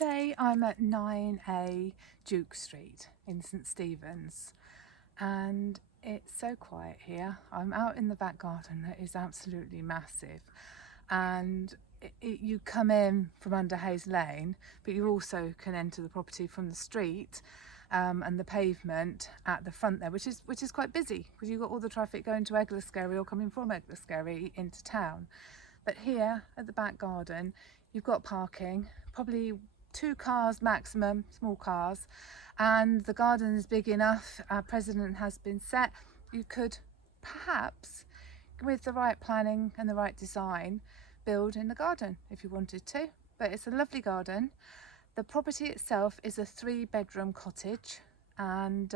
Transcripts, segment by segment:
Today I'm at 9A Duke Street in St Stephen's, and it's so quiet here. I'm out in the back garden that is absolutely massive, and you come in from under Hayes Lane, but you also can enter the property from the street and the pavement at the front there, which is quite busy because you've got all the traffic going to Egloskerry or coming from Egloskerry into town. But here at the back garden, you've got parking, probably 2 cars maximum, small cars, and the garden is big enough. Our president has been set. You could perhaps, with the right planning and the right design, build in the garden if you wanted to. But it's a lovely garden. The property itself is a 3-bedroom cottage, and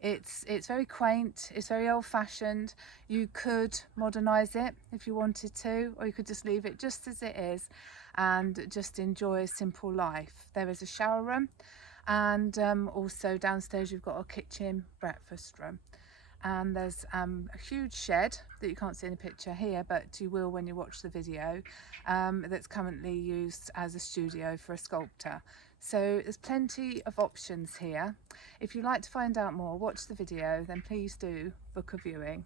it's very quaint, it's very old-fashioned. You could modernise it if you wanted to, or you could just leave it just as it is and just enjoy a simple life. There is a shower room, and also downstairs you've got a kitchen, breakfast room. And there's a huge shed that you can't see in the picture here, but you will when you watch the video, that's currently used as a studio for a sculptor. So there's plenty of options here. If you'd like to find out more, watch the video, then please do book a viewing.